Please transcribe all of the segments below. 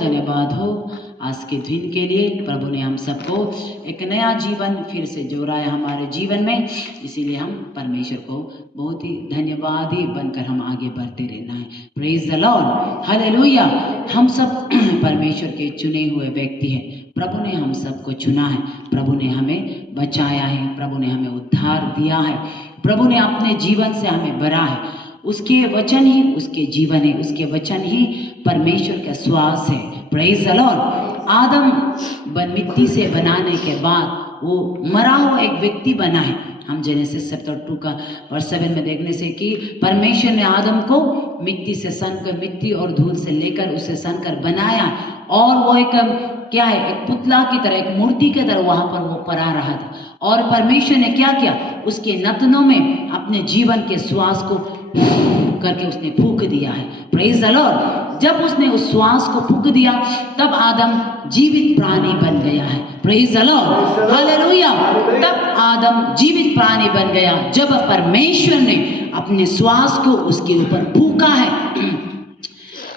धन्यवाद हो आज के दिन के लिए। प्रभु ने हम सबको एक नया जीवन फिर से जोड़ा है हमारे जीवन में, इसीलिए हम परमेश्वर को बहुत ही धन्यवादी बनकर हम आगे बढ़ते रहना है। Praise the lord, hallelujah. हम सब परमेश्वर के चुने हुए व्यक्ति हैं। प्रभु ने हम सबको चुना है, प्रभु ने हमें बचाया है, प्रभु ने हमें उद्धार दिया है, प्रभु ने अपने जीवन से हमें भरा है। उसके वचन ही उसके जीवन है, उसके वचन ही परमेश्वर का श्वास है। Praise the Lord. आदम मिट्टी से बनाने के बाद वो मरा हुआ एक व्यक्ति बना है। हम जेनेसिस चैप्टर 2 का वर्स 7 में देखने से कि परमेश्वर ने आदम को मिट्टी से सनकर, मिट्टी और धूल से लेकर उसे सनकर बनाया, और वो एक क्या है, एक पुतला की तरह, एक मूर्ति की तरह वहां पर वो पड़ा रहा था। और परमेश्वर ने क्या किया, उसके नथनों में अपने जीवन के श्वास को करके उसने फूंक दिया है। Praise the Lord. जब उसने उस श्वास को फूंक दिया तब आदम जीवित प्राणी बन गया है। Praise the lord, hallelujah. तब आदम जीवित प्राणी बन गया जब परमेश्वर ने अपने श्वास को उसके ऊपर फूंका है।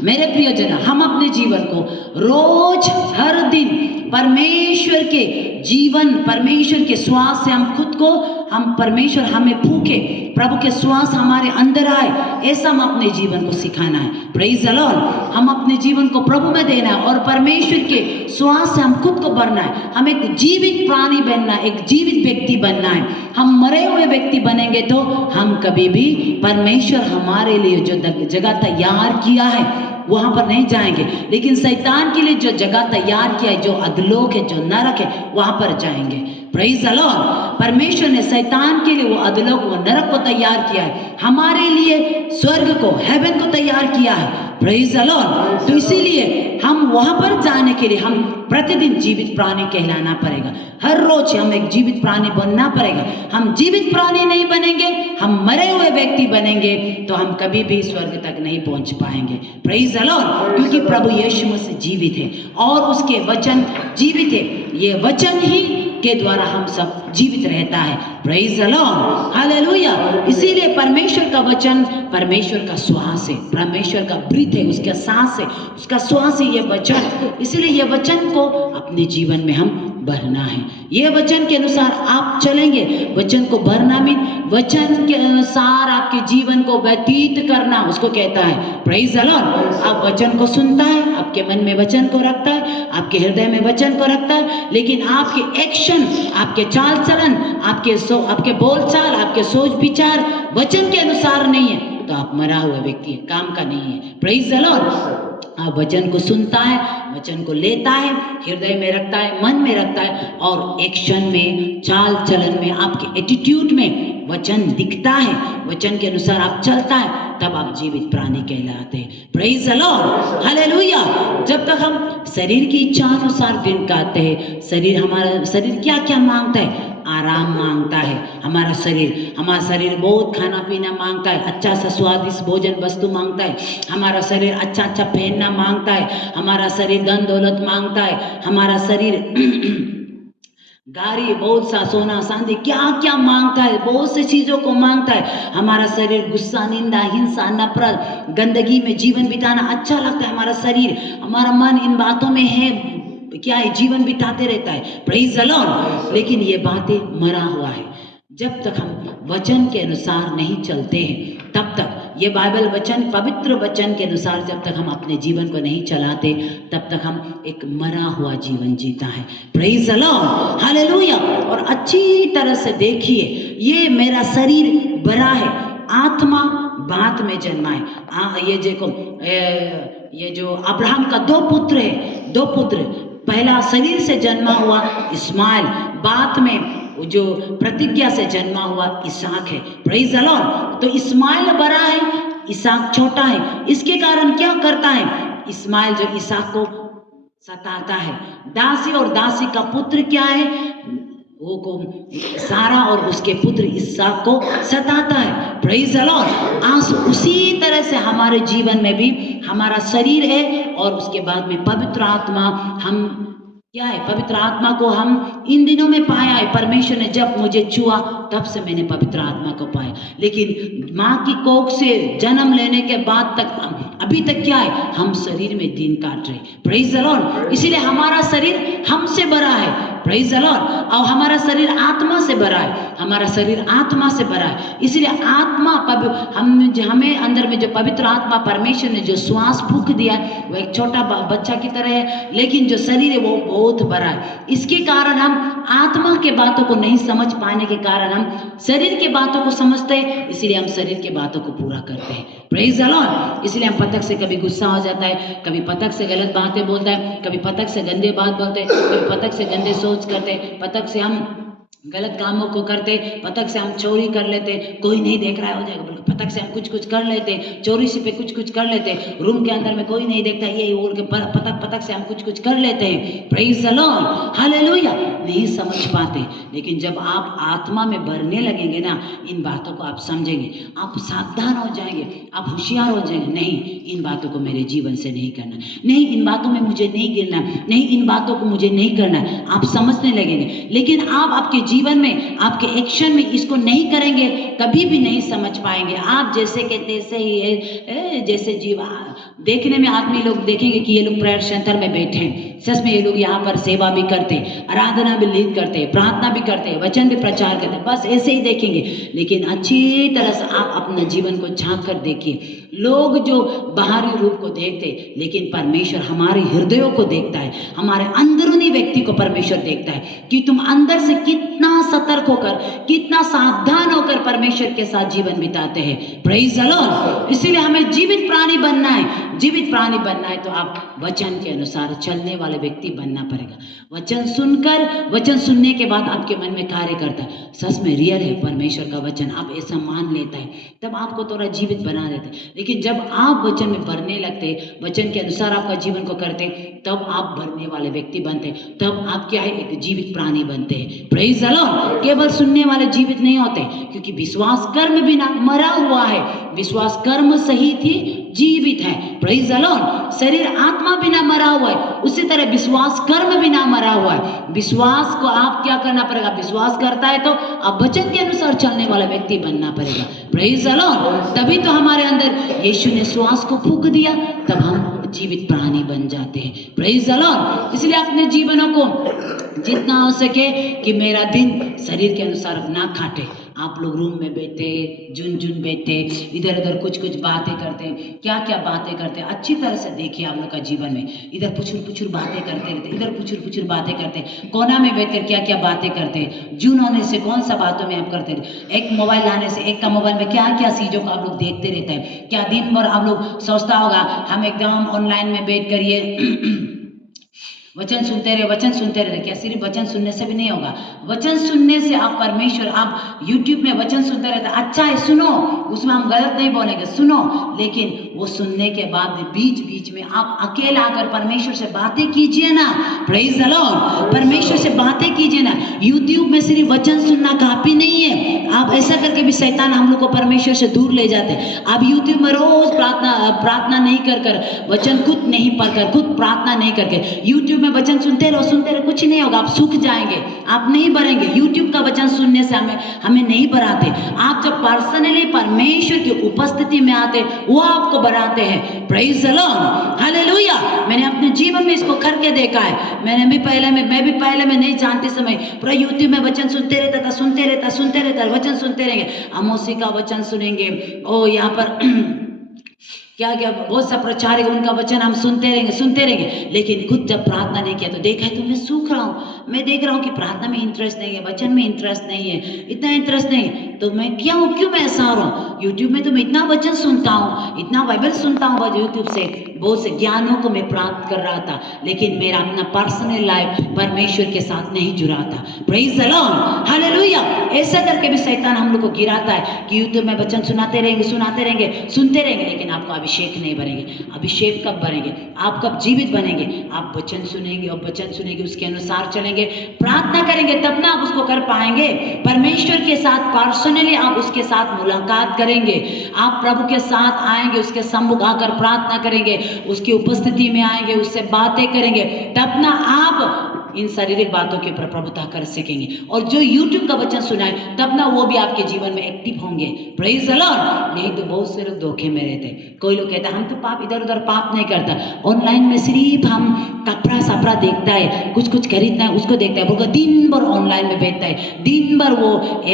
मेरे प्रियजन, हम अपने जीवन को रोज हर दिन परमेश्वर के जीवन, परमेश्वर के श्वास से हम खुद को, हम परमेश्वर हमें फूके, प्रभु के श्वास हमारे अंदर आए, ऐसा हम अपने जीवन को सिखाना है। Praise the Lord. हम अपने जीवन को प्रभु में देना है और परमेश्वर के श्वास से हम खुद को भरना है। हम एक जीवित प्राणी बनना है, एक जीवित व्यक्ति बनना है। हम मरे हुए व्यक्ति बनेंगे तो हम कभी भी परमेश्वर हमारे लिए जो जगह तैयार किया है वहां पर नहीं जाएंगे, लेकिन शैतान के लिए जो जगह तैयार किया है, जो अधलोक है, जो नरक है, वहां पर जाएंगे। Praise the Lord. परमेश्वर ने शैतान के लिए वो अधलोक, वो नरक को तैयार किया है, हमारे लिए स्वर्ग को, हेवन को तैयार किया है। Praise the Lord. तो इसीलिए हम वहां पर जाने के लिए हम प्रतिदिन जीवित प्राणी कहलाना पड़ेगा। हर रोज हम एक जीवित प्राणी बनना पड़ेगा। हम जीवित प्राणी नहीं बनेंगे, हम मरे हुए व्यक्ति बनेंगे तो हम कभी भी स्वर्ग तक नहीं पहुंच पाएंगे। Praise the Lord. क्योंकि प्रभु यीशु मसीह जीवित है और उसके वचन जीवित है। ये वचन ही के द्वारा हम सब जीवित रहता है। Praise the lord, hallelujah. इसीलिए परमेश्वर का वचन परमेश्वर का श्वास है, परमेश्वर का ब्रीथ है, उसका सांस है, उसका श्वास है ये वचन। इसलिए ये वचन को अपने जीवन में हम भरना है। ये वचन के अनुसार आप चलेंगे। वचन को भरना मीन वचन के अनुसार आपके जीवन को व्यतीत करना, उसको कहता है। Praise the Lord. आप वचन को सुनता है, आपके मन में वचन को रखता है, आपके हृदय में वचन को रखता है, लेकिन आपके एक्शन, आपके चाल चलन, आपके बोलचाल, आपके सोच विचार वचन के अनुसार नहीं है तो आप मरा हुआ व्यक्ति है, काम का नहीं है। Praise the Lord. आप वचन को सुनता है, वचन को लेता है, हृदय में रखता है, मन में रखता है, और एक्शन में, चाल चलन में, आपके एटीट्यूड में वचन दिखता है, वचन के अनुसार आप चलता है, तब आप जीवित प्राणी कहलाते हैं। Praise the lord, hallelujah. जब तक हम शरीर की इच्छा अनुसार दिन काटते हैं, हमारा शरीर क्या क्या मांगता है? आराम मांगता है। हमारा शरीर बहुत खाना पीना मांगता है, अच्छा सा स्वादिष्ट भोजन वस्तु मांगता है। हमारा शरीर अच्छा अच्छा पहनना मांगता है, हमारा शरीर धन दौलत मांगता है, हमारा शरीर गाड़ी, बहुत सा सोना चांदी, क्या क्या मांगता है, बहुत सी चीजों को मांगता है। हमारा शरीर गुस्सा, निंदा, हिंसा, नफरत, गंदगी में जीवन बिताना अच्छा लगता है। हमारा शरीर, हमारा मन इन बातों में है, क्या है, जीवन बिताते रहता है। Praise the Lord. लेकिन ये बातें मरा हुआ है। जब तक हम वचन के अनुसार नहीं चलते हैं तब तक, ये बाइबल वचन, पवित्र वचन के अनुसार जब तक हम अपने जीवन को नहीं चलाते तब तक हम एक मरा हुआ जीवन जीता है। Praise the lord, hallelujah. और अच्छी तरह से देखिए, ये मेरा शरीर बड़ा है, आत्मा बाद में जन्मा है। ये देखो, ये जो अब्राहम का दो पुत्र, पहला शरीर से जन्मा हुआ इस्माइल, बाद में जो प्रतिज्ञा से जन्मा हुआ इसहाक है। Praise the Lord. तो इस्माइल बड़ा है, इसहाक छोटा है। इसके कारण क्या करता है? इस्माइल जो इसहाक को सताता है। दासी और दासी का पुत्र क्या है? वो को सारा और उसके पुत्र इसहाक को सताता है। Praise the Lord. आज उसी तरह से हमारे जीवन में भी हमारा शरीर है और उसके बाद में पवित्र आत्मा, हम क्या है, पवित्र आत्मा को हम इन दिनों में पाया है। परमेश्वर ने जब मुझे छुआ तब से मैंने पवित्र आत्मा को पाया। लेकिन माँ की कोख से जन्म लेने के बाद तक अभी तक क्या है, हम शरीर में दिन काट रहे। Praise the Lord. इसीलिए हमारा शरीर हमसे बड़ा है। Praise the Lord. और हमारा शरीर आत्मा से भरा है। हमारा शरीर आत्मा से भरा है। इसलिए आत्मा हमें अंदर में जो पवित्र आत्मा परमेश्वर ने जो श्वास फूंक दिया है वो एक छोटा बच्चा की तरह है, लेकिन जो शरीर है वो बहुत बड़ा है। इसके कारण हम आत्मा के बातों को नहीं समझ पाने के कारण हम शरीर के बातों को समझते हैं, इसलिए हम शरीर के बातों को पूरा करते हैं। Praise the Lord. इसलिए हम पतक से कभी गुस्सा हो जाता है, कभी पतक से गलत बातें बोलता है, कभी पतक से गंदे बात बोलते हैं, कभी पतक से गंदे सोच करते हैं, पतक से हम गलत कामों को करते, पतक से हम चोरी कर लेते, कोई नहीं देख रहा है हो जाएगा, पतक से हम कुछ कर लेते, चोरी से पे कुछ कर लेते, रूम के अंदर में कोई नहीं देखता ये बोल के पतक से हम कुछ कर लेते हैं। Praise the lord, hallelujah. नहीं समझ पाते, लेकिन जब आप आत्मा में भरने लगेंगे ना, इन बातों को आप समझेंगे, आप सावधान हो जाएंगे, आप होशियार हो जाएंगे। नहीं, इन बातों को मेरे जीवन से नहीं करना, नहीं इन बातों में मुझे नहीं गिरना, नहीं इन बातों को मुझे नहीं करना, आप समझने लगेंगे। लेकिन आप आपके जीवन में, आपके एक्शन में इसको नहीं करेंगे, कभी भी नहीं समझ पाएंगे। आप जैसे के तैसे ही है, जैसे जीव देखने में आदमी लोग देखेंगे कि ये लोग प्रेयर सेंटर में बैठे हैं, सच में ये लोग यहाँ पर सेवा भी करते, आराधना भी लीड करते, प्रार्थना भी करते, वचन भी प्रचार करते, बस ऐसे ही देखेंगे। लेकिन अच्छी तरह से आप अपना जीवन को झांक कर देखिए। लोग जो बाहरी रूप को देखते, लेकिन परमेश्वर हमारे हृदयों को देखता है, हमारे अंदरूनी व्यक्ति को परमेश्वर देखता है कि तुम अंदर से कितना सतर्क होकर, कितना सावधान होकर परमेश्वर के साथ जीवन बिताते हैं। Praise the Lord. इसीलिए हमें जीवित प्राणी बनना है। जीवित प्राणी बनना है तो आप वचन के अनुसार चलने वाले व्यक्ति बनना पड़ेगा। वचन सुनकर, वचन सुनने के बाद आपके मन में कार्य करता है, सच में रियल है परमेश्वर का वचन, आप ऐसा मान लेता है, तब आपको थोड़ा जीवित बना देते। लेकिन जब आप वचन में भरने लगते, वचन के अनुसार आपका जीवन को करते, तब आप भरने वाले व्यक्ति बनते, तब आप क्या है, एक जीवित प्राणी बनते हैं। Praise the Lord. केवल सुनने वाले जीवित नहीं होते, क्योंकि विश्वास कर्म बिना मरा हुआ है, विश्वास कर्म सही थी जीवित है। Praise the Lord. शरीर आत्मा बिना मरा हुआ है, उसी तरह विश्वास कर्म बिना मरा हुआ है। विश्वास को आप क्या करना पड़ेगा, विश्वास करता है तो आप वचन के अनुसार चलने वाला व्यक्ति बनना पड़ेगा। Praise the Lord. तभी तो हमारे अंदर यीशु ने श्वास को फूंक दिया, तब हम जीवित प्राणी बन जाते हैं। Praise the Lord. इसलिए अपने जीवनों को जितना हो सके कि मेरा दिन शरीर के अनुसार ना काटे। आप लोग रूम में बैठे, जुन बैठे, इधर उधर कुछ बातें करते, क्या क्या बातें करते, अच्छी तरह से देखिए। आप लोग का जीवन में इधर पुछुर बातें करते रहते, इधर पुछुर बातें करते, कोना में बैठकर क्या क्या बातें करते, जून होने से कौन सा बातों में आप करते रहते, एक मोबाइल लाने से एक का मोबाइल में क्या क्या चीज़ों को आप लोग देखते रहते हैं। क्या दिन भर आप लोग सोचता होगा हम एकदम ऑनलाइन में बैठ कर ये वचन सुनते रहे। क्या सिर्फ वचन सुनने से भी नहीं होगा, वचन सुनने से आप परमेश्वर, आप YouTube में वचन सुनते रहते, अच्छा है सुनो, उसमें हम गलत नहीं बोलेंगे, सुनो, लेकिन वो सुनने के बाद बीच में आप अकेला आकर परमेश्वर से बातें कीजिए ना। Praise the Lord. परमेश्वर से बातें कीजिए ना। YouTube में सिर्फ वचन सुनना काफी नहीं है, आप ऐसा करके भी शैतान हम लोग को परमेश्वर से दूर ले जाते हैं। आप YouTube में रोज प्रार्थना नहीं कर वचन खुद नहीं पढ़कर, खुद प्रार्थना नहीं करके YouTube में वचन सुनते रहो, कुछ नहीं होगा, आप सूख जाएंगे, आप नहीं बढ़ेंगे। YouTube का वचन सुनने से हमें नहीं बढ़ाते। आप जब पर्सनली परमेश्वर की उपस्थिति में आते, वो आपको बढ़ाते हैं। Praise the lord, hallelujah. मैंने अपने जीवन में इसको करके देखा है। मैं भी पहले में नहीं जानते समय पूरा YouTube में वचन सुनते रहता, वचन सुनते रहेंगे, अमोसी का वचन सुनेंगे, ओ यहाँ पर क्या क्या बहुत सा प्रचार है, उनका वचन हम सुनते रहेंगे, लेकिन खुद जब प्रार्थना नहीं किया तो देखा है तो मैं सूख रहा हूँ। मैं देख रहा हूँ कि प्रार्थना में इंटरेस्ट नहीं है, वचन में इंटरेस्ट नहीं है, इतना इंटरेस्ट नहीं, तो मैं क्यों मैं ऐसा हो रहा हूँ। यूट्यूब में तो मैं इतना वचन सुनता हूँ, इतना बाइबल सुनता हूँ, यूट्यूब से बहुत से ज्ञानों को मैं प्राप्त कर रहा था, लेकिन मेरा अपना पर्सनल लाइफ परमेश्वर के साथ नहीं जुड़ा था। Praise the lord, hallelujah. ऐसा करके भी शैतान हम लोग को गिराता है कि यूट्यूब में वचन सुनते रहेंगे, सुनते रहेंगे, लेकिन आपको अभिषेक नहीं बनेंगे। अभिषेक कब बनेंगे, आप कब जीवित बनेंगे, आप वचन सुनेंगे और वचन सुनेंगे, उसके अनुसार चलेंगे, प्रार्थना करेंगे, तब ना आप उसको कर पाएंगे। परमेश्वर के साथ पर्सनली आप उसके साथ मुलाकात करेंगे, आप प्रभु के साथ आएंगे, उसके सम्मुख आकर प्रार्थना करेंगे, उसकी उपस्थिति में आएंगे, उससे बातें करेंगे, तब ना आप इन शारीरिक बातों के ऊपर प्रभुता कर सकेंगे। और जो यूट्यूब का वचन सुनाए तब ना वो भी आपके जीवन में एक्टिव होंगे। Praise the Lord. नहीं तो बहुत से लोग धोखे में रहते। कोई लोग कहता है हम तो पाप इधर उधर पाप नहीं करता, ऑनलाइन में सिर्फ हम कपड़ा सपड़ा देखता है, कुछ कुछ खरीदना है उसको देखता है, वो दिन भर ऑनलाइन में बेचता है, दिन भर वो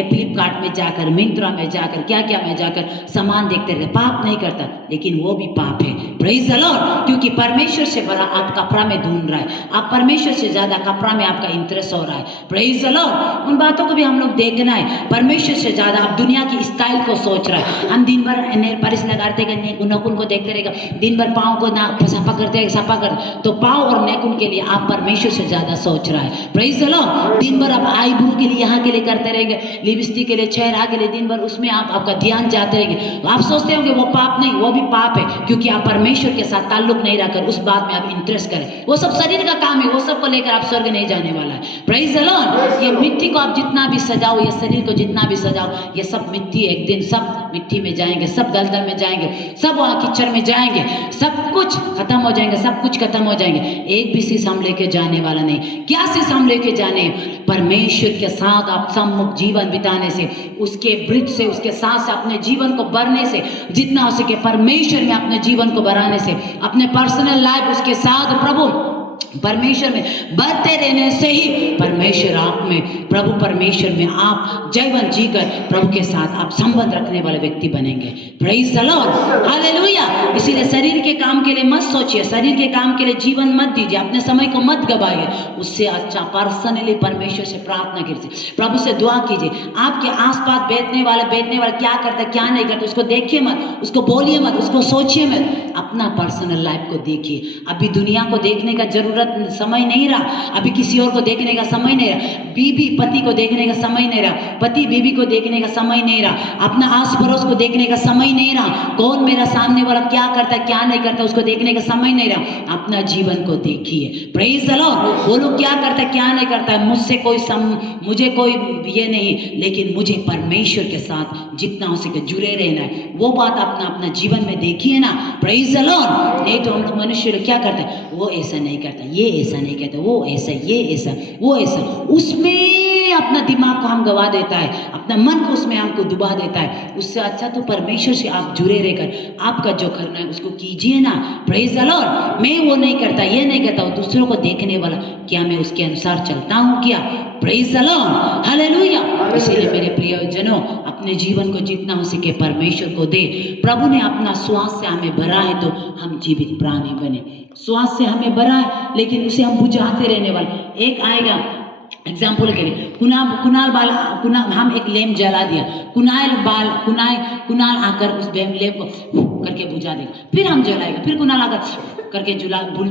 फ्लिपकार्ट में जाकर, मिंत्रा में जाकर, क्या क्या में जाकर सामान देखते रहते, पाप नहीं करता, लेकिन वो भी पाप है। Praise the Lord. क्योंकि परमेश्वर से बड़ा आप कपड़ा में ढूंढ रहा है, आप परमेश्वर से ज्यादा कपड़ा में आपका इंटरेस्ट हो रहा है। Praise the Lord. उन बातों को भी हम लोग देखना है। परमेश्वर से ज्यादा आप दुनिया की स्टाइल को सोच रहा है। हम दिन भर नेल पॉलिश लगाते नकुन को देखते रहेगा, दिन भर पाँव को ना सफा करते सफा कर, तो पाँव और नेकुन के लिए आप परमेश्वर से ज्यादा सोच रहा है। Praise the Lord. दिन भर आप आईब्रो के लिए यहाँ के लिए करते रहेंगे, लिपस्टिक के लिए, चेहरा के लिए, दिन भर उसमें आपका ध्यान जाते रहेंगे। आप सोचते होंगे वो पाप नहीं, वो भी पाप है, क्योंकि आप परमेश्वर के साथ ताल्लुक नहीं रखकर उस बात में आप इंटरेस्ट करें। वो सब शरीर का काम है, वो सब को लेकर आप स्वर्ग नहीं जाने वाला है। Praise the Lord. ये मिट्टी को आप जितना भी सजाओ, ये शरीर को जितना भी सजाओ, ये सब मिट्टी, एक दिन सब मिट्टी में जाएंगे, सब दलदल में जाएंगे, सब वहाँ कीचड़ में जाएंगे, सब कुछ खत्म हो जाएंगे, सब कुछ खत्म हो जाएंगे। एक भी शीश हम लेके जाने वाला नहीं। क्या शीश हम लेके जाने? परमेश्वर के साथ आप सम्मुख जीवन बिताने से, उसके ब्रिज से, उसके साथ से अपने जीवन को भरने से, जितना हो सके परमेश्वर में अपने जीवन को बढ़ाने से, अपने पर्सनल लाइफ उसके साथ प्रभु परमेश्वर में बढ़ते रहने से ही परमेश्वर आप में, प्रभु परमेश्वर में आप जीवन जीकर प्रभु के साथ आप संबंध रखने वाले व्यक्ति बनेंगे। Praise the lord. हालेलुया। इसीलिए शरीर के काम के लिए मत सोचिए, शरीर के काम के लिए जीवन मत दीजिए, अपने समय को मत गवाइए। उससे अच्छा पर्सनली परमेश्वर से प्रार्थना कीजिए, प्रभु से दुआ कीजिए। आपके आसपास बैठने वाला क्या करता है क्या नहीं करता उसको देखिए मत, उसको बोलिए मत, उसको सोचिए मत, अपना पर्सनल लाइफ को देखिए। अभी दुनिया को देखने का जरूरत समय नहीं रहा, अभी किसी और को देखने का समय नहीं रहा, बीबी पति को देखने का समय नहीं रहा, पति बीबी को देखने का समय नहीं रहा, अपना आस पड़ोस को देखने का समय नहीं रहा, कौन मेरा सामने वाला क्या करता है क्या नहीं करता उसको देखने का समय नहीं रहा। अपना जीवन को देखिए। Praise the Lord. वो लोग क्या करता है क्या नहीं करता है, मुझसे मुझे कोई ये नहीं, लेकिन मुझे परमेश्वर के साथ जितना हो सके जुड़े रहना है। वो बात अपना जीवन में देखिए ना। Praise the Lord. नहीं तो हम लोग मनुष्य लोग क्या करते हैं, वो ऐसा नहीं करता, ये ऐसा नहीं कहता, वो ऐसा, ये ऐसा, वो ऐसा, उसमें अपना दिमाग को हम गवा देता है, अपना मन को उसमें हमको डुबा देता है। उससे अच्छा तो परमेश्वर से आप जुड़े रहकर आपका जो करना है उसको कीजिए ना। Praise the Lord. मैं वो नहीं करता, ये नहीं करता, वो दूसरों को देखने वाला, क्या मैं उसके अनुसार चलता हूँ क्या? Praise the lord. हालेलुया। इसीलिए मेरे प्रियजनों, अपने जीवन को जितना हो सके परमेश्वर को दे। प्रभु ने अपना श्वास से हमें भरा है तो हम जीवित प्राणी बने। श्वास से हमें भरा है, लेकिन उसे हम बुझाते रहने वाले। एक आएगा एग्जाम्पल के लिए, कुणाल हम एक लैंप जला दिया, कुणाल आकर उस लैंप को करके बुझा देगा, फिर हम जलाएगा, फिर कुणाल आकर करके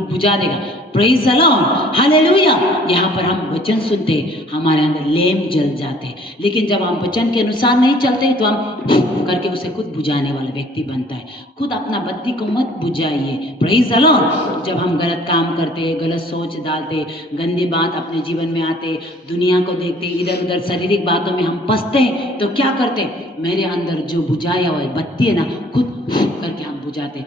बुझा देगा। Praise the lord. हालेलुया। यहाँ पर हम वचन सुनते हमारे अंदर लैंप जल जाते हैं, लेकिन जब हम वचन के अनुसार नहीं चलते तो हम करके उसे खुद बुझाने वाला व्यक्ति बनता है। खुद अपना बत्ती को मत बुझाइए। Praise the Lord. जब हम गलत काम करते, गलत सोच डालते, गंदी बात अपने जीवन में आते, दुनिया को देखते, इधर उधर शारीरिक बातों में हम फंसते हैं, तो क्या करते, मेरे अंदर जो बुझाया हुआ बत्ती है ना, खुद करके हम बुझाते।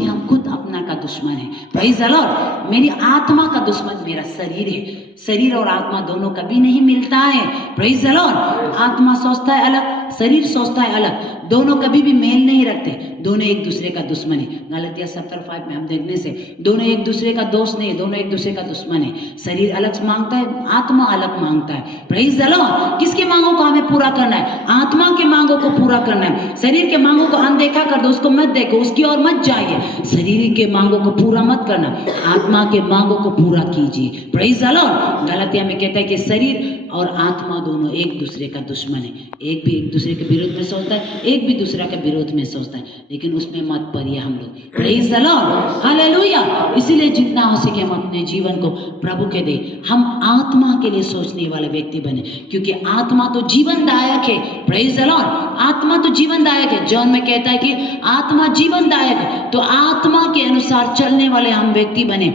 हम खुद अपना का दुश्मन है। Praise the Lord. मेरी आत्मा का दुश्मन मेरा शरीर है। शरीर और आत्मा दोनों कभी नहीं मिलता है। Praise the Lord. आत्मा सोचता है अलग, शरीर सोचता है अलग, दोनों कभी भी मेल नहीं रखते, दोनों एक दूसरे का दुश्मन है। गलातिया 7:5 में हम देखने से दोनों एक दूसरे का दोस्त नहीं है, दोनों एक दूसरे का दुश्मन है। शरीर अलग मांगता है, आत्मा अलग मांगता है। Praise the Lord. किसके मांगों को हमें पूरा करना है? आत्मा के मांगों को पूरा करना है। शरीर के मांगों को अनदेखा कर दो, उसको मत देखो, उसकी ओर मत जाइए। शरीर के मांगों को पूरा मत करना, आत्मा के मांगों को पूरा कीजिए। Praise the Lord. गलातिया में कहता है कि शरीर और आत्मा दोनों एक दूसरे का दुश्मन है। एक भी एक दूसरे के विरोध में सोचता है, एक भी दूसरा के विरोध में सोचता है, लेकिन उसमें मत पड़िए हम लोग। Praise the lord. हालेलुया। इसीलिए जितना हो सके हम अपने जीवन को प्रभु के दे, हम आत्मा के लिए सोचने वाले व्यक्ति बने, क्योंकि आत्मा तो जीवनदायक है। Praise the Lord. आत्मा तो जीवनदायक है। जॉन में कहता है कि आत्मा जीवनदायक है, तो आत्मा के अनुसार चलने वाले हम व्यक्ति बने।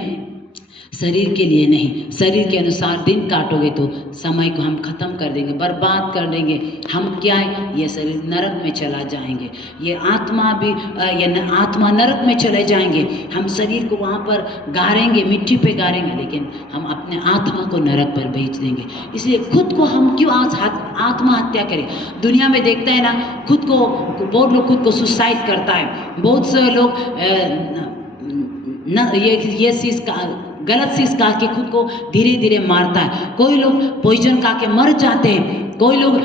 शरीर के लिए नहीं, शरीर के अनुसार दिन काटोगे तो समय को हम खत्म कर देंगे, बर्बाद कर देंगे। हम क्या है, ये शरीर नरक में चला जाएंगे, ये आत्मा भी आत्मा नरक में चले जाएंगे। हम शरीर को वहाँ पर गाड़ेंगे, मिट्टी पे गाड़ेंगे, लेकिन हम अपने आत्मा को नरक पर बेच देंगे। इसलिए खुद को हम क्यों आत्महत्या करें? दुनिया में देखते हैं ना, खुद को बहुत लोग खुद को सुसाइड करता है। बहुत से लोग ये चीज़ का गलत चीज़ खा के खुद को धीरे धीरे मारता है। कोई लोग पॉइजन खा के मर जाते हैं, कोई लोग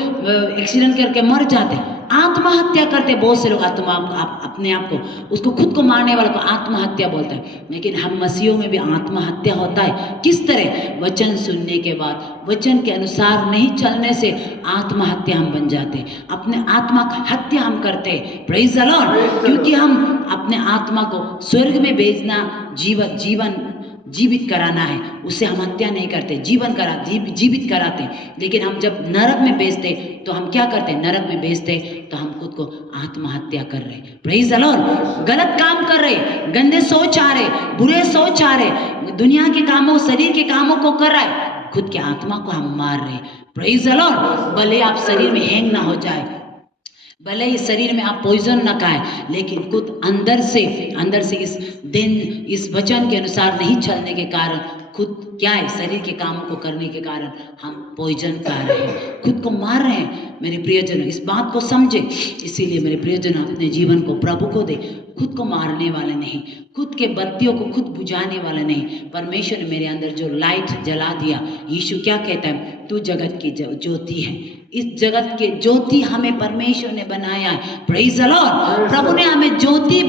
एक्सीडेंट करके मर जाते हैं, आत्महत्या करते। बहुत से लोग अपने आप को, उसको खुद को मारने वाले को आत्महत्या बोलते हैं। लेकिन हम मसीहों में भी आत्महत्या होता है। किस तरह? वचन सुनने के बाद, वचन के अनुसार नहीं चलने से आत्महत्या हम बन जाते हैं, अपने आत्मा का हत्या हम करते हैं। Praise the Lord. क्योंकि हम अपने आत्मा को स्वर्ग में भेजना, जीवित कराना है, उससे हम हत्या नहीं करते, जीवित कराते। लेकिन हम जब नरक में भेजते तो हम क्या करते? नरक में भेजते तो हम खुद को आत्महत्या कर रहे। Praise the Lord. गलत काम कर रहे, गंदे सोच आ रहे, बुरे सोच आ रहे, दुनिया के कामों, शरीर के कामों को कर रहा है, खुद के आत्मा को हम मार रहे। Praise the Lord. भले आप शरीर में हैंग ना हो जाए, भले ही शरीर में आप पॉइजन न खाएं, लेकिन खुद अंदर से इस वचन के अनुसार नहीं चलने के कारण खुद क्या है, शरीर के कामों को करने के कारण हम पॉइजन खा रहे हैं, खुद को मार रहे हैं। मेरे प्रियजनों, इस बात को समझे। इसीलिए मेरे प्रियजनों, अपने जीवन को प्रभु को दे। खुद को मारने वाले नहीं, खुद के बत्तियों को खुद बुझाने वाला नहीं। परमेश्वर ने मेरे अंदर जो लाइट जला दिया, यीशु क्या कहता है? तू जगत की ज्योति है। इस जगत के ज्योति हमें परमेश्वर ने बनाया है। Praise the Lord. प्रभु ने हमें ज्योति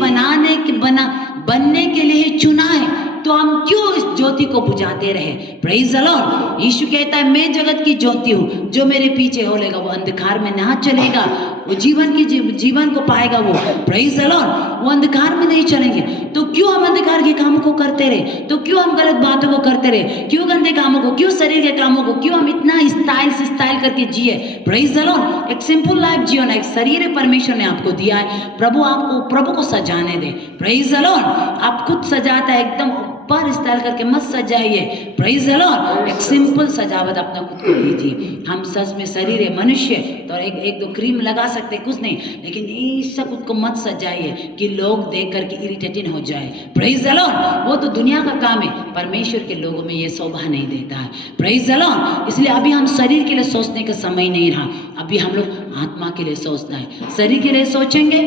बनने के लिए चुना है, तो हम क्यों इस ज्योति को बुझाते रहे? Praise the Lord. यीशु कहता है, मैं जगत की ज्योति हूँ, जो मेरे पीछे होलेगा वो अंधकार में ना चलेगा, वो जीवन को पाएगा वो। Praise the Lord. वो अंधकार में नहीं चलेंगे। तो क्यों हम अंधकार के कामों को करते रहे? तो क्यों हम गलत बातों को करते रहे? क्यों गंदे कामों को, क्यों शरीर के कामों को, क्यों हम इतना स्टाइल करके जिए? Praise the lord. एक सिंपल लाइफ जियो ना। एक शरीर परमेश्वर ने आपको दिया है, प्रभु को सजाने दे। Praise the Lord. आप खुद सजाता है, एकदम पर स्टाइल करके मत सजाइए। Praise the lord. एक सिंपल सजावट अपना खुद को दीजिए। हम सच में शरीर है, मनुष्य, तो एक दो क्रीम लगा सकते, कुछ नहीं, लेकिन ऐसा खुद को मत सजाइए कि लोग देख करके इरिटेटेड हो जाए। Praise the Lord. वो तो दुनिया का काम है, परमेश्वर के लोगों में ये शोभा नहीं देता है। Praise the Lord. इसलिए अभी हम शरीर के लिए सोचने का समय नहीं रहा, अभी हम लोग आत्मा के लिए सोचना है। शरीर के लिए सोचेंगे,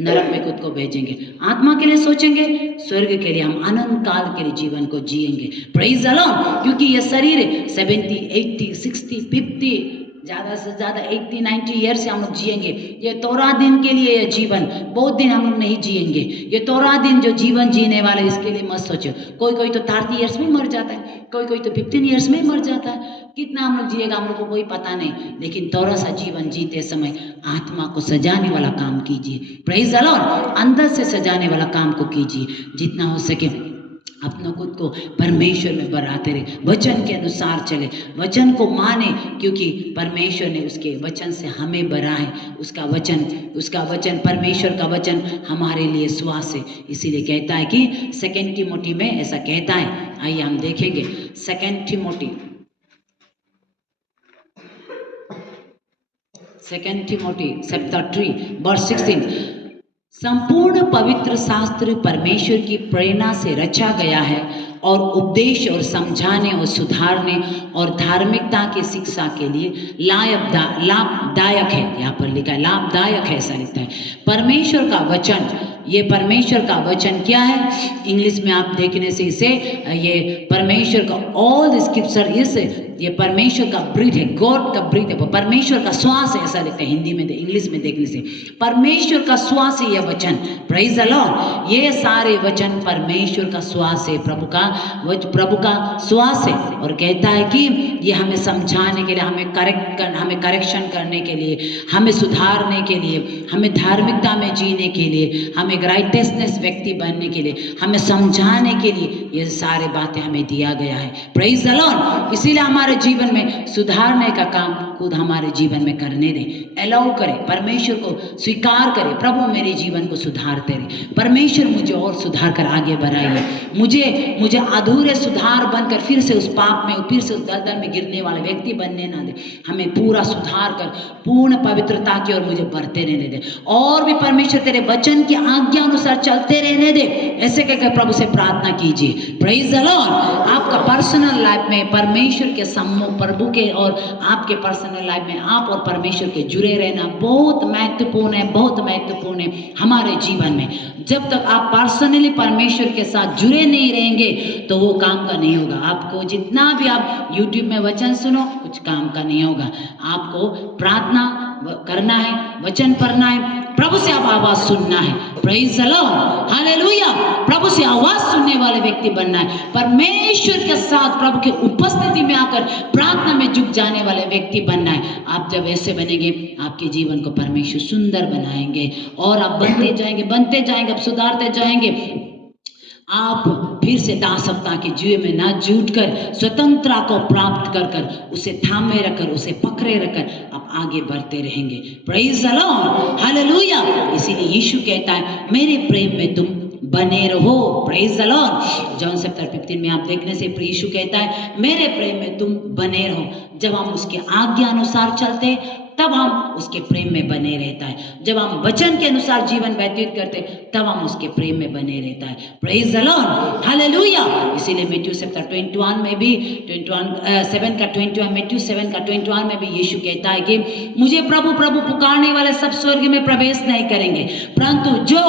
नरक में खुद को भेजेंगे। आत्मा के लिए सोचेंगे, स्वर्ग के लिए हम अनंत काल के लिए जीवन को जिएंगे। Praise the Lord. क्योंकि ये शरीर 70, 80, 60, 50, ज़्यादा से ज़्यादा 80, 90 ईयर से हम लोग जिएंगे। ये 13 दिन के लिए ये जीवन, बहुत दिन हम लोग नहीं जिएंगे। ये 13 दिन जो जीवन जीने वाले, इसके लिए मत सोचो। कोई तो 30 ईयर्स में मर जाता है, कोई तो 15 ईयर्स में मर जाता है। कितना हम लोग जिएगा हम लोग को कोई पता नहीं, लेकिन थोड़ा सा जीवन जीते समय आत्मा को सजाने वाला काम कीजिए। Praise the Lord. अंदर से सजाने वाला काम को कीजिए, जितना हो सके अपना खुद को परमेश्वर में बढ़ाते रहे, वचन के अनुसार चले, वचन को माने, क्योंकि परमेश्वर ने उसके वचन से हमें बढ़ा है। उसका वचन परमेश्वर का वचन हमारे लिए श्वास है। इसीलिए कहता है कि 2 तिमोथी में ऐसा कहता है। आइए हम देखेंगे 2 तिमोथी चैप्टर 3 वर्स 16। संपूर्ण पवित्र शास्त्र परमेश्वर की प्रेरणा से रचा गया है और उपदेश और समझाने और सुधारने और धार्मिकता की शिक्षा के लिए लाभदायक है। यहाँ पर लिखा है लाभदायक है, ऐसा लिखता है। परमेश्वर का वचन, ये परमेश्वर का वचन क्या है? इंग्लिश में आप देखने से इसे, ये परमेश्वर का ऑल स्क्रिप्चर, ये परमेश्वर का ब्रीथ है, गॉड का ब्रीथ है, परमेश्वर का श्वास है, ऐसा लिखता है हिंदी में, इंग्लिश में देखने से। परमेश्वर का श्वास है यह वचन। Praise the Lord. ये सारे वचन परमेश्वर का श्वास है, प्रभु का श्वास है। और कहता है कि ये हमें समझाने के लिए, हमें करेक्शन करने के लिए, हमें सुधारने के लिए, हमें धार्मिकता में जीने के लिए, हमें एक राइटेसनेस व्यक्ति बनने के लिए, हमें समझाने के लिए ये सारे बातें हमें दिया गया है। Praise the Lord. इसीलिए हमारे जीवन में सुधारने का काम खुद हमारे जीवन में करने दें, अलाउ करें, परमेश्वर को स्वीकार करें, प्रभु मेरे जीवन को सुधारते रहे, परमेश्वर मुझे और सुधार कर आगे बढ़ाइए, मुझे अधूरे सुधार बनकर फिर से उस पाप में, फिर से उस दलदल में गिरने वाले व्यक्ति बनने ना दे, हमें पूरा सुधार कर पूर्ण पवित्रता की ओर मुझे बढ़ते रहने दे, और भी परमेश्वर तेरे वचन की आज्ञा अनुसार चलते रहने दे। ऐसे कहकर प्रभु से प्रार्थना कीजिए। Praise the Lord. आपका पर्सनल लाइफ में परमेश्वर के सम्मुख, प्रभु के और आपके पर्सनल लाइफ में आप और परमेश्वर के जुड़े रहना बहुत महत्वपूर्ण है, बहुत महत्वपूर्ण है हमारे जीवन में। जब तक आप पर्सनली परमेश्वर के साथ जुड़े नहीं रहेंगे तो वो काम का नहीं होगा। आपको जितना भी आप यूट्यूब में वचन सुनो, कुछ काम का नहीं होगा। आपको प्रार्थना करना है, वचन पढ़ना है, प्रभु से आप आवाज सुनना है। Praise the lord, hallelujah. प्रभु से आवाज सुनने वाले व्यक्ति बनना है, परमेश्वर के साथ प्रभु की उपस्थिति में आकर प्रार्थना में झुक जाने वाले व्यक्ति बनना है। आप जब ऐसे बनेंगे, आपके जीवन को परमेश्वर सुंदर बनाएंगे और आप बनते जाएंगे, आप सुधारते जाएंगे। आप फिर से दासत्ता के जुए में ना जूटकर स्वतंत्रता को प्राप्त कर उसे थामे रखकर, उसे पकड़े रखकर आप आगे बढ़ते रहेंगे। Praise the lord, hallelujah. इसीलिए यीशु कहता है मेरे प्रेम में तुम बने रहो। Praise the Lord. John chapter 15 में आप देखने से यीशु कहता है मेरे प्रेम में तुम बने रहो। जब हम उसके आज्ञा अनुसार चलते तब हम उसके प्रेम में बने रहता है। जब हम वचन के अनुसार जीवन व्यतीत करते तब हम उसके प्रेम में बने रहता है। Praise the lord, hallelujah. इसीलिए मैथ्यू चैप्टर 21 में भी 7 का 21, मैथ्यू 7 का 21 में भी यीशु कहता है कि मुझे प्रभु प्रभु पुकारने वाले सब स्वर्ग में प्रवेश नहीं करेंगे, परंतु जो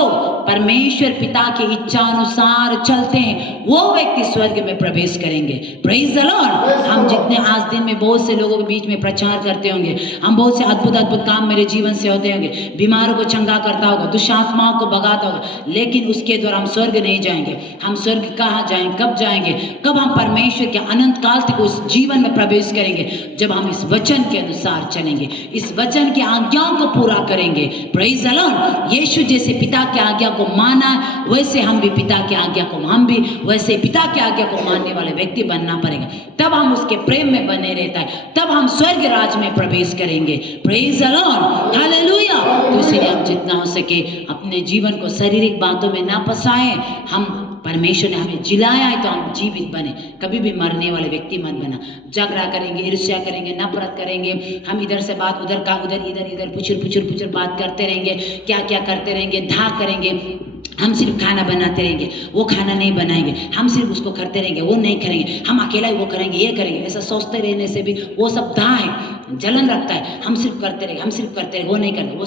परमेश्वर पिता की इच्छा अनुसार चलते हैं वो व्यक्ति स्वर्ग में प्रवेश करेंगे। Praise the Lord. हम जितने आज दिन में बहुत से लोगों के बीच में प्रचार करते होंगे, हम बहुत से अद्भुत काम मेरे जीवन से होते होंगे, बीमारों को चंगा करता होगा, दुष्ट आत्माओं को भगाता होगा, लेकिन उसके द्वारा हम स्वर्ग नहीं जाएंगे। हम स्वर्ग कहाँ जाएंगे, कब जाएंगे? कब हम परमेश्वर के अनंत काल तक उस जीवन में प्रवेश करेंगे, जब हम इस वचन के अनुसार चलेंगे, इस वचन की आज्ञाओं को पूरा करेंगे। Praise the Lord. यीशु जैसे पिता की आज्ञा को माना, वैसे हम भी पिता की आज्ञा को, हम भी वैसे पिता की आज्ञा को मानने वाले व्यक्ति बनना पड़ेगा। तब हम उसके प्रेम में बने रहता है, तब हम स्वर्ग राज में प्रवेश करेंगे। Praise the lord, hallelujah. तो इसलिए हम जितना हो सके अपने जीवन को शारीरिक बातों में ना फंसाएं। हम परमेश्वर ने हमें जिलाया है तो हम जीवित बने, कभी भी मरने वाले व्यक्ति मत बना। झगड़ा करेंगे, ईर्ष्या करेंगे, नफरत करेंगे, हम इधर से बात उधर का उधर, इधर पुचर बात करते रहेंगे, क्या क्या करते रहेंगे, धाक करेंगे। हम सिर्फ खाना बनाते रहेंगे, वो खाना नहीं बनाएंगे, हम सिर्फ उसको करते रहेंगे, वो नहीं करेंगे, हम अकेला ही वो करेंगे, ये करेंगे। ऐसा सोचते रहने से भी वो सब धा है, जलन रखता है। हम सिर्फ करते रहेंगे, हम सिर्फ करते रहेंगे, वो नहीं करते, वो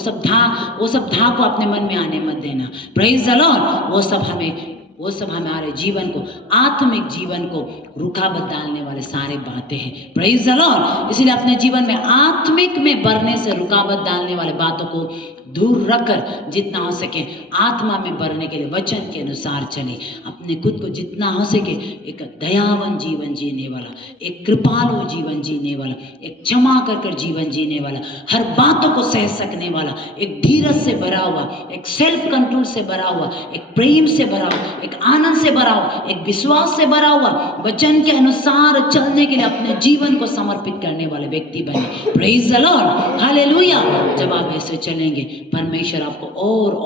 सब धा को अपने मन में आने मत देना। Praise the Lord. वो सब हमारे जीवन को, आत्मिक जीवन को रुकावट डालने वाले सारे बातें हैं। Praise the Lord. इसलिए अपने जीवन में आत्मिक में बढ़ने से रुकावट डालने वाले बातों को दूर रखकर जितना हो सके आत्मा में बढ़ने के लिए वचन के अनुसार चले। अपने खुद को जितना हो सके एक दयावान जीवन जीने वाला, एक कृपालु जीवन जीने वाला, एक क्षमा कर जीवन जीने वाला, हर बातों को सह सकने वाला, एक धीरज से भरा हुआ, एक सेल्फ कंट्रोल से भरा हुआ, एक प्रेम से भरा हुआ, एक आनंद से भरा हुआ, एक विश्वास से भरा हुआ, वचन के अनुसार चलने के लिए अपने जीवन को समर्पित करने वाले व्यक्ति बने। Praise the lord, hallelujah. जब आप ऐसे चलेंगे परमेश्वर आपको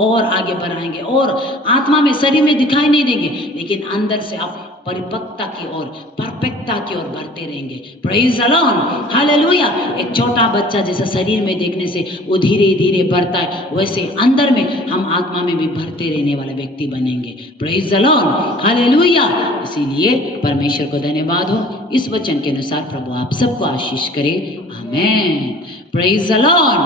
और आगे बढ़ाएंगे, और आत्मा में, शरीर में दिखाई नहीं देंगे, लेकिन अंदर से आप परिपक्वता की ओर, परफेक्टता की ओर बढ़ते रहेंगे। Praise the lord, hallelujah. एक छोटा बच्चा जैसा शरीर में देखने से वो धीरे धीरे बढ़ता है, वैसे अंदर में हम आत्मा में भी बढ़ते रहने वाले व्यक्ति बनेंगे। Praise the lord, hallelujah. इसीलिए परमेश्वर को धन्यवाद हो। इस वचन के अनुसार प्रभु आप सबको आशीष करे। आमेन। Praise the Lord.